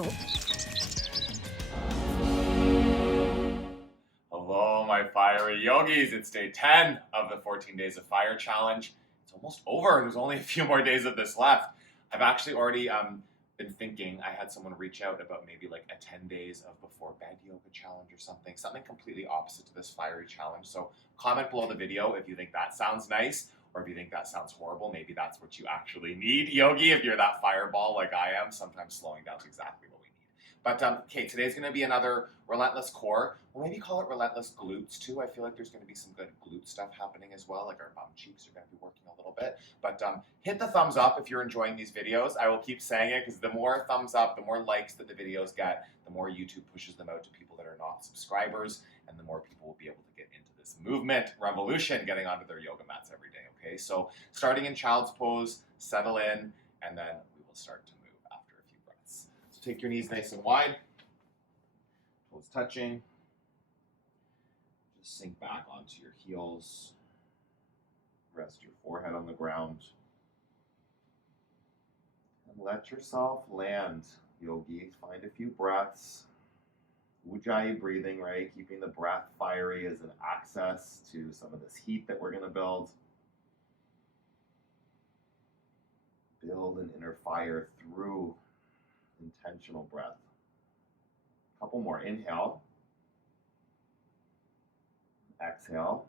channel. Hello, my fiery yogis. It's day 10 of the 14 Days of Fire Challenge. It's almost over. There's only a few more days of this left. I've actually already been thinking, I had someone reach out about maybe like a 10 days of before bed yoga challenge or something completely opposite to this fiery challenge. So comment below the video if you think that sounds nice or if you think that sounds horrible. Maybe that's what you actually need, yogi, if you're that fireball like I am. Sometimes slowing down is exactly what we need. But okay, today's going to be another relentless core. We'll maybe call it relentless glutes too. I feel like there's going to be some good glute stuff happening as well. Like our bum cheeks are going to be working a little bit. But hit the thumbs up if you're enjoying these videos. I will keep saying it because the more thumbs up, the more likes that the videos get, the more YouTube pushes them out to people that are not subscribers, and the more people will be able to get into this movement, revolution, getting onto their yoga mats every day. Okay, so starting in child's pose, settle in, and then we will start to move after a few breaths. So take your knees nice and wide, toes touching. Just sink back onto your heels. Rest your forehead on the ground. And let yourself land, yogi. Find a few breaths. Ujjayi breathing, right? Keeping the breath fiery as an access to some of this heat that we're going to build. Build an inner fire through intentional breath. A couple more. Inhale. Exhale.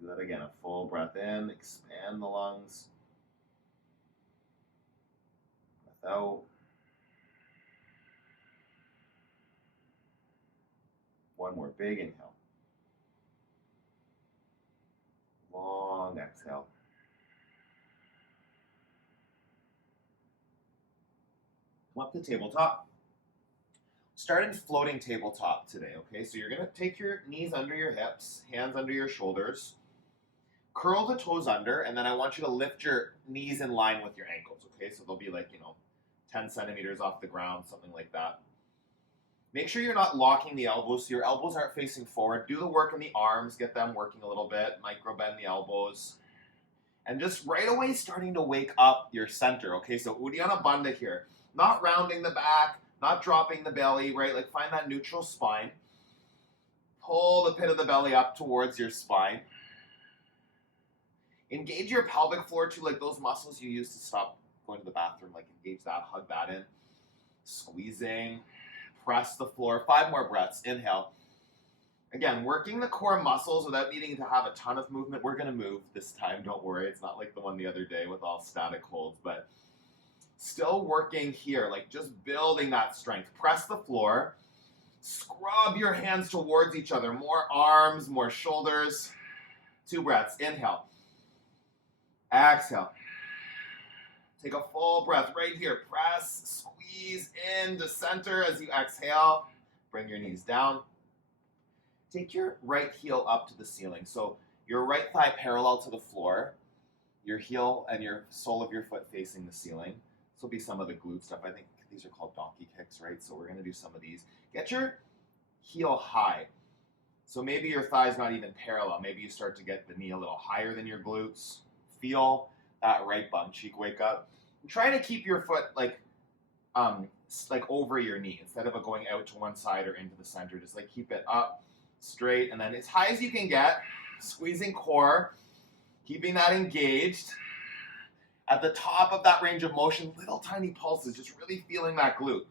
Do that again. A full breath in. Expand the lungs. Breath out. One more big inhale. Long exhale. Come up to tabletop. Start in floating tabletop today, okay? So you're going to take your knees under your hips, hands under your shoulders, curl the toes under, and then I want you to lift your knees in line with your ankles, okay? So they'll be like, 10 centimeters off the ground, something like that. Make sure you're not locking the elbows, so your elbows aren't facing forward. Do the work in the arms, get them working a little bit, micro bend the elbows. And just right away starting to wake up your center, okay? So Uddiyana Bandha here. Not rounding the back, not dropping the belly, right? Like find that neutral spine. Pull the pit of the belly up towards your spine. Engage your pelvic floor too, like those muscles you use to stop going to the bathroom. Like engage that, hug that in. Squeezing, press the floor. 5 more breaths. Inhale. Again, working the core muscles without needing to have a ton of movement. We're gonna move this time, don't worry. It's not like the one the other day with all static holds, but still working here, like just building that strength. Press the floor. Scrub your hands towards each other. More arms, more shoulders. 2 breaths. Inhale. Exhale. Take a full breath right here. Press, squeeze into center as you exhale. Bring your knees down. Take your right heel up to the ceiling. So your right thigh parallel to the floor. Your heel and your sole of your foot facing the ceiling. This will be some of the glute stuff. I think these are called donkey kicks, right? So we're going to do some of these. Get your heel high. So maybe your thigh's not even parallel. Maybe you start to get the knee a little higher than your glutes. Feel that right bum cheek wake up. And try to keep your foot like over your knee instead of it going out to one side or into the center. Just like keep it up, straight, and then as high as you can get. Squeezing core, keeping that engaged. At the top of that range of motion, little tiny pulses, just really feeling that glute.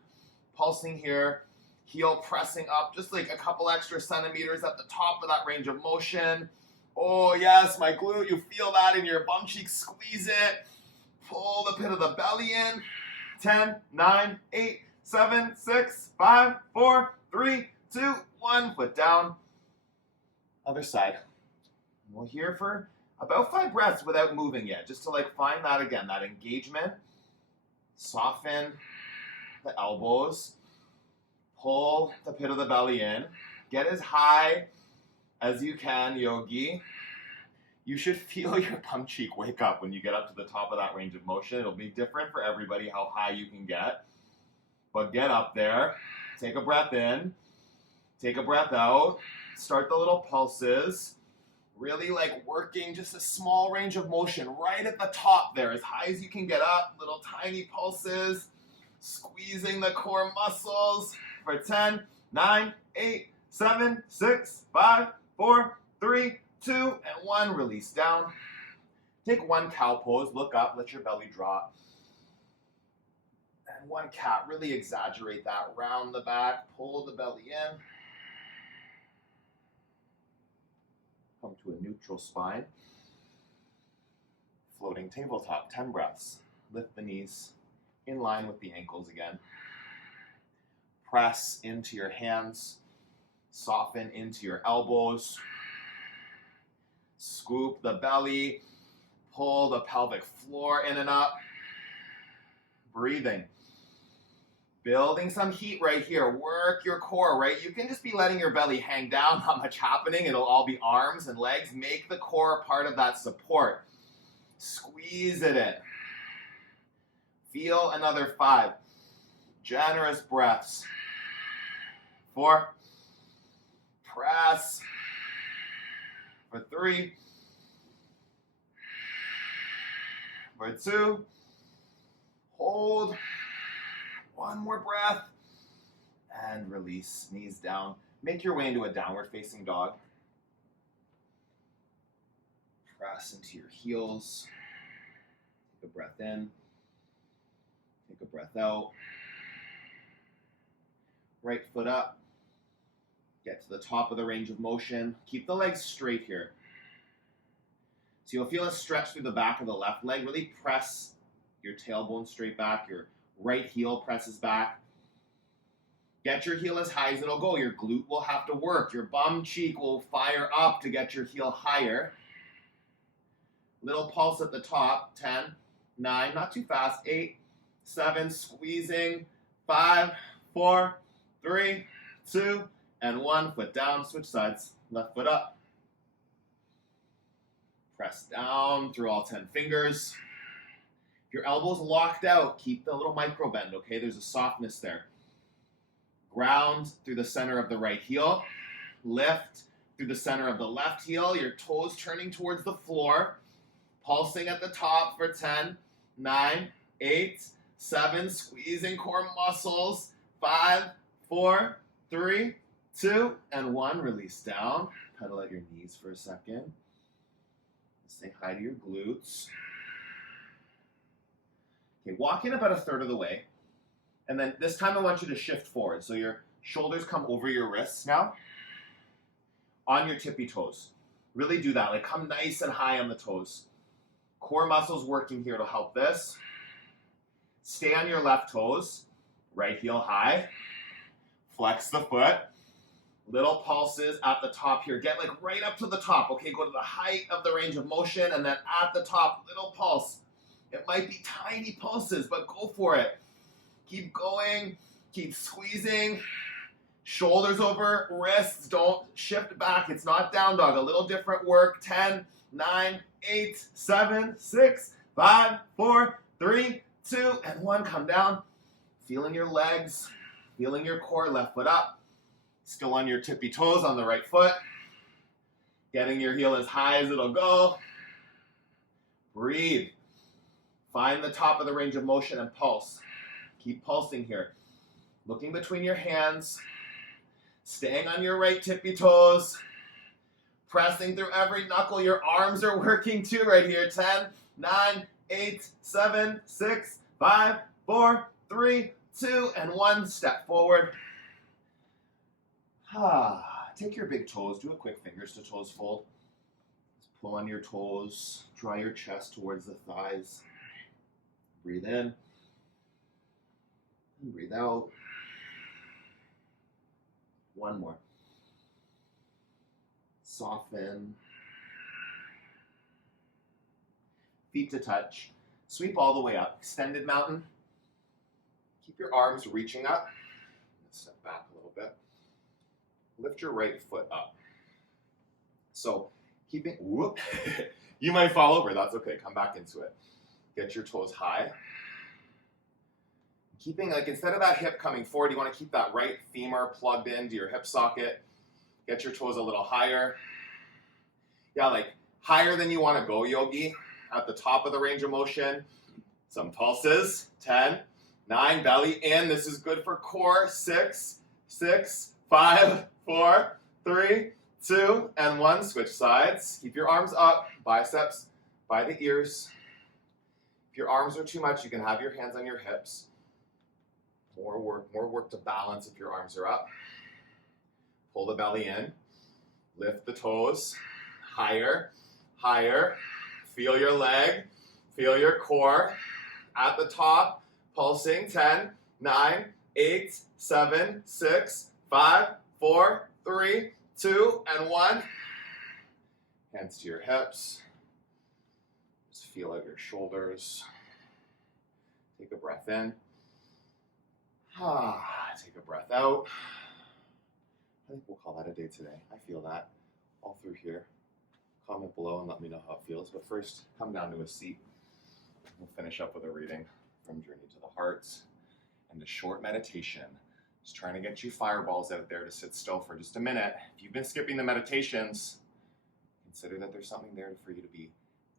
Pulsing here, heel pressing up, just like a couple extra centimeters at the top of that range of motion. Oh yes, my glute, you feel that in your bum cheek, squeeze it. Pull the pit of the belly in. 10, 9, 8, 7, 6, 5, 4, 3, 2, 1. Foot down. Other side. We'll here for about 5 breaths without moving yet, just to like find that again, that engagement. Soften the elbows. Pull the pit of the belly in. Get as high as you can, yogi. You should feel your bum cheek wake up when you get up to the top of that range of motion. It'll be different for everybody how high you can get. But get up there. Take a breath in. Take a breath out. Start the little pulses. Really like working just a small range of motion right at the top there, as high as you can get up, little tiny pulses, squeezing the core muscles for 10, 9, 8, 7, 6, 5, 4, 3, 2, and 1. Release down. Take one cow pose, look up, let your belly drop. And one cat, really exaggerate that, round the back, pull the belly in. Come to a neutral spine. Floating tabletop, 10 breaths. Lift the knees in line with the ankles again. Press into your hands. Soften into your elbows. Scoop the belly. Pull the pelvic floor in and up. Breathing. Building some heat right here. Work your core, right? You can just be letting your belly hang down, not much happening. It'll all be arms and legs. Make the core part of that support. Squeeze it in. Feel another 5. Generous breaths. 4. Press. For 3. For 2. Hold. One more breath. And release. Knees down. Make your way into a downward facing dog. Press into your heels. Take a breath in. Take a breath out. Right foot up. Get to the top of the range of motion. Keep the legs straight here. So you'll feel a stretch through the back of the left leg. Really press your tailbone straight back. Your right heel presses back. Get your heel as high as it'll go. Your glute will have to work. Your bum cheek will fire up to get your heel higher. Little pulse at the top. 10, 9, not too fast. 8, 7, squeezing. 5, 4, 3, 2, and 1. Foot down, switch sides. Left foot up. Press down through all 10 fingers. If your elbow's locked out, keep the little micro bend, okay? There's a softness there. Ground through the center of the right heel. Lift through the center of the left heel. Your toes turning towards the floor. Pulsing at the top for 10, 9, 8, 7. Squeezing core muscles. 5, 4, 3, 2, and 1. Release down. Pedal at your knees for a second. Say hi to your glutes. Okay, walk in about a third of the way. And then this time I want you to shift forward. So your shoulders come over your wrists now. On your tippy toes. Really do that. Like come nice and high on the toes. Core muscles working here to help this. Stay on your left toes. Right heel high. Flex the foot. Little pulses at the top here. Get like right up to the top. Okay, go to the height of the range of motion and then at the top, little pulse. It might be tiny pulses, but go for it. Keep going. Keep squeezing. Shoulders over wrists. Don't shift back. It's not down dog. A little different work. 10, 9, 8, 7, 6, 5, 4, 3, 2, and 1. Come down. Feeling your legs. Feeling your core. Left foot up. Still on your tippy toes on the right foot. Getting your heel as high as it'll go. Breathe. Find the top of the range of motion and pulse. Keep pulsing here. Looking between your hands. Staying on your right tippy toes. Pressing through every knuckle. Your arms are working too right here. 10, 9, 8, 7, 6, 5, 4, 3, 2, and 1. Step forward. Take your big toes. Do a quick fingers to toes fold. Just pull on your toes. Draw your chest towards the thighs. Breathe in. And breathe out. One more. Soften. Feet to touch. Sweep all the way up. Extended mountain. Keep your arms reaching up. Step back a little bit. Lift your right foot up. So keeping, whoop, you might fall over. That's okay. Come back into it. Get your toes high. Keeping, like, instead of that hip coming forward, you want to keep that right femur plugged into your hip socket. Get your toes a little higher. Yeah, like higher than you want to go, yogi. At the top of the range of motion. Some pulses. 10, 9, belly in. This is good for core. 6, 5, 4, 3, 2, and 1. Switch sides. Keep your arms up. Biceps by the ears. If your arms are too much, you can have your hands on your hips. More work to balance if your arms are up. Pull the belly in. Lift the toes. Higher, higher. Feel your leg. Feel your core. At the top, pulsing. 10, 9, 8, 7, 6, 5, 4, 3, 2, and 1. Hands to your hips. Just feel out your shoulders. Take a breath in. Take a breath out. I think we'll call that a day today. I feel that all through here. Comment below and let me know how it feels. But first, come down to a seat. We'll finish up with a reading from Journey to the Heart and a short meditation. Just trying to get you fireballs out there to sit still for just a minute. If you've been skipping the meditations, consider that there's something there for you to be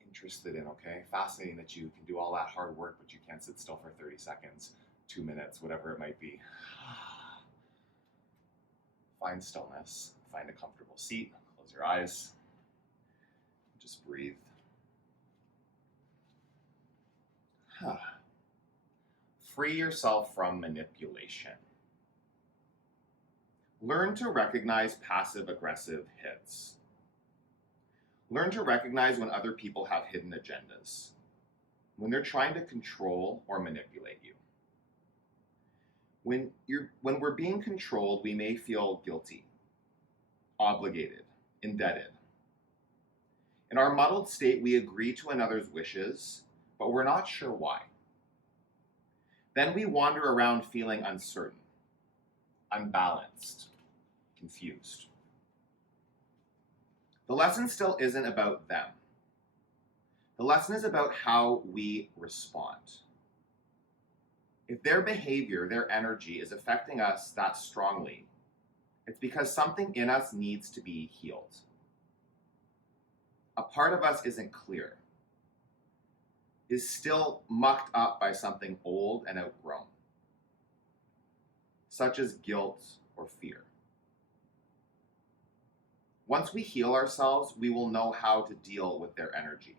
interested in, okay? Fascinating that you can do all that hard work, but you can't sit still for 30 seconds, 2 minutes, whatever it might be. Find stillness. Find a comfortable seat. Close your eyes. Just breathe. Free yourself from manipulation. Learn to recognize passive-aggressive hits. Learn to recognize when other people have hidden agendas, when they're trying to control or manipulate you. When we're being controlled, we may feel guilty, obligated, indebted. In our muddled state, we agree to another's wishes, but we're not sure why. Then we wander around feeling uncertain, unbalanced, confused. The lesson still isn't about them. The lesson is about how we respond. If their behavior, their energy is affecting us that strongly, it's because something in us needs to be healed. A part of us isn't clear, is still mucked up by something old and outgrown, such as guilt or fear. Once we heal ourselves, we will know how to deal with their energy,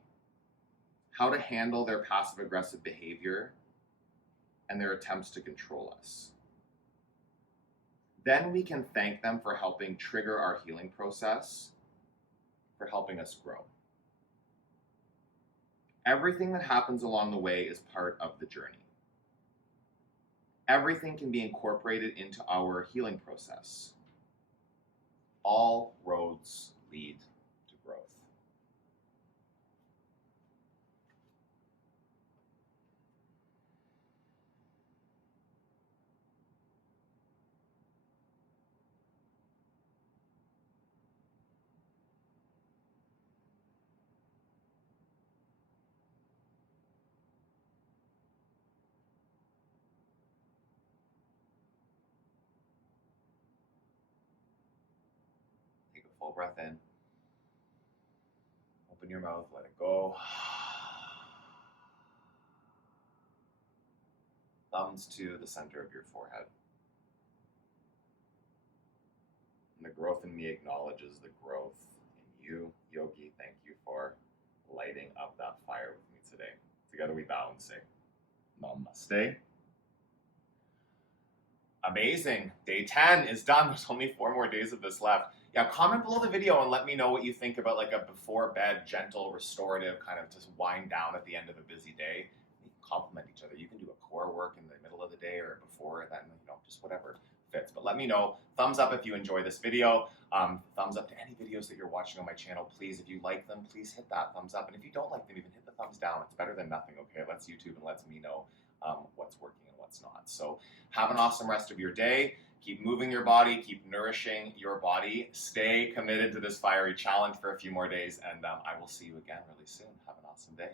how to handle their passive-aggressive behavior and their attempts to control us. Then we can thank them for helping trigger our healing process, for helping us grow. Everything that happens along the way is part of the journey. Everything can be incorporated into our healing process. All roads lead to growth. Take a full breath in. Open your mouth, let it go. Thumbs to the center of your forehead. And the growth in me acknowledges the growth in you. Yogi, thank you for lighting up that fire with me today. Together we bow and say, Namaste. Amazing. Day 10 is done. There's only 4 more days of this left. Yeah, comment below the video and let me know what you think about like a before bed, gentle, restorative, kind of just wind down at the end of a busy day. You can complement each other. You can do a core work in the middle of the day or before, then, just whatever fits. But let me know. Thumbs up if you enjoy this video. Thumbs up to any videos that you're watching on my channel. Please, if you like them, please hit that thumbs up. And if you don't like them, even hit the thumbs down. It's better than nothing, okay? It lets YouTube and lets me know what's working and what's not. So have an awesome rest of your day. Keep moving your body. Keep nourishing your body. Stay committed to this fiery challenge for a few more days. And I will see you again really soon. Have an awesome day.